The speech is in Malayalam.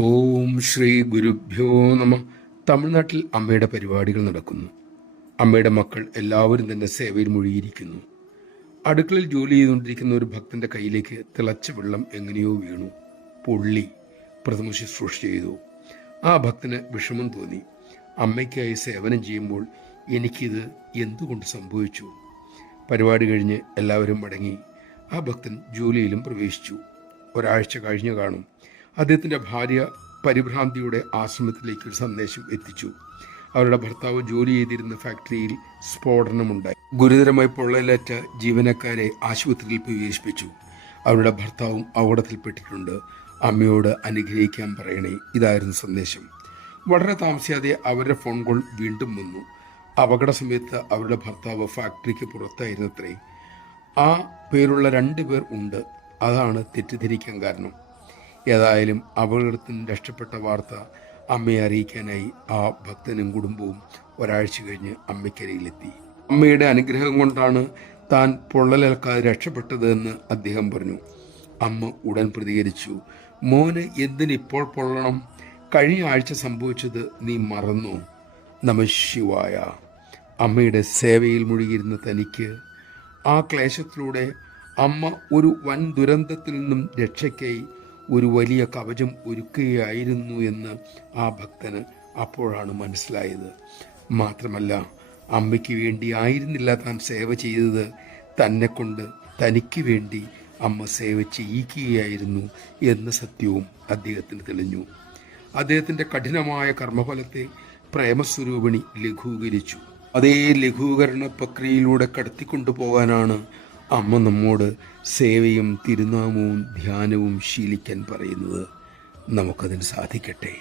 ഓം ശ്രീ ഗുരുഭ്യോ നമ. തമിഴ്നാട്ടിൽ അമ്മയുടെ പരിപാടികൾ നടക്കുന്നു. അമ്മയുടെ മക്കൾ എല്ലാവരും തന്നെ സേവയിൽ മുഴുകിയിരിക്കുന്നു. അടുക്കളയിൽ ജോലി ചെയ്തുകൊണ്ടിരിക്കുന്ന ഒരു ഭക്തന്റെ കയ്യിലേക്ക് തിളച്ച വെള്ളം എങ്ങനെയോ വീണു. പൊള്ളി. പ്രഥമ ശുശ്രൂഷ ചെയ്തു. ആ ഭക്തന് വിഷമം തോന്നി. അമ്മയ്ക്കായി സേവനം ചെയ്യുമ്പോൾ എനിക്കിത് എന്തുകൊണ്ട് സംഭവിച്ചു? പരിപാടി കഴിഞ്ഞ് എല്ലാവരും മടങ്ങി. ആ ഭക്തൻ ജോലിയിലും പ്രവേശിച്ചു. ഒരാഴ്ച കഴിഞ്ഞു കാണും. അദ്ദേഹത്തിൻ്റെ ഭാര്യ പരിഭ്രാന്തിയുടെ ആശ്രമത്തിലേക്ക് ഒരു സന്ദേശം എത്തിച്ചു. അവരുടെ ഭർത്താവ് ജോലി ചെയ്തിരുന്ന ഫാക്ടറിയിൽ സ്ഫോടനമുണ്ടായി. ഗുരുതരമായി പൊള്ളലേറ്റ ജീവനക്കാരെ ആശുപത്രിയിൽ പ്രവേശിപ്പിച്ചു. അവരുടെ ഭർത്താവും അപകടത്തിൽപ്പെട്ടിട്ടുണ്ട്. അമ്മയോട് അനുഗ്രഹിക്കാൻ പറയണേ. ഇതായിരുന്നു സന്ദേശം. വളരെ താമസിയാതെ അവരുടെ ഫോൺ കോൾ വീണ്ടും വന്നു. അപകട സമയത്ത് അവരുടെ ഭർത്താവ് ഫാക്ടറിക്ക് പുറത്തായിരുന്നത്രേ. ആ പേരുള്ള 2 പേർ ഉണ്ട്. അതാണ് തെറ്റിദ്ധരിക്കാൻ കാരണം. ഏതായാലും അപകടത്തിൽ നിന്ന് രക്ഷപ്പെട്ട വാർത്ത അമ്മയെ അറിയിക്കാനായി ആ ഭക്തനും കുടുംബവും ഒരാഴ്ച കഴിഞ്ഞ് അമ്മയ്ക്കരികിലെത്തി. അമ്മയുടെ അനുഗ്രഹം കൊണ്ടാണ് താൻ പൊള്ളലേൽക്കാതെ രക്ഷപ്പെട്ടതെന്ന് അദ്ദേഹം പറഞ്ഞു. അമ്മ ഉടൻ പ്രതികരിച്ചു. മോന് എന്തിനിപ്പോൾ പൊള്ളണം? കഴിഞ്ഞ ആഴ്ച സംഭവിച്ചത് നീ മറന്നു. നമഃശിവായ. അമ്മയുടെ സേവയിൽ മുഴുകിയിരുന്ന തനിക്ക് ആ ക്ലേശത്തിലൂടെ അമ്മ ഒരു വൻ ദുരന്തത്തിൽ നിന്നും രക്ഷയ്ക്കായി ഒരു വലിയ കവചം ഒരുക്കുകയായിരുന്നു എന്ന് ആ ഭക്തന് അപ്പോഴാണ് മനസ്സിലായത്. മാത്രമല്ല, അമ്മയ്ക്ക് വേണ്ടി ആയിരുന്നില്ല താൻ സേവ ചെയ്തത്, തന്നെ കൊണ്ട് തനിക്ക് വേണ്ടി അമ്മ സേവ ചെയ്യിക്കുകയായിരുന്നു എന്ന സത്യവും അദ്ദേഹത്തിന് തെളിഞ്ഞു. അദ്ദേഹത്തിൻ്റെ കഠിനമായ കർമ്മഫലത്തെ പ്രേമസ്വരൂപിണി ലഘൂകരിച്ചു. അതേ ലഘൂകരണ പ്രക്രിയയിലൂടെ കടത്തിക്കൊണ്ടുപോകാനാണ് അമ്മ നമ്മോട് സേവയും തിരുനാമവും ധ്യാനവും ശീലിക്കാൻ പറയുന്നത്. നമുക്കതിന് സാധിക്കട്ടെ.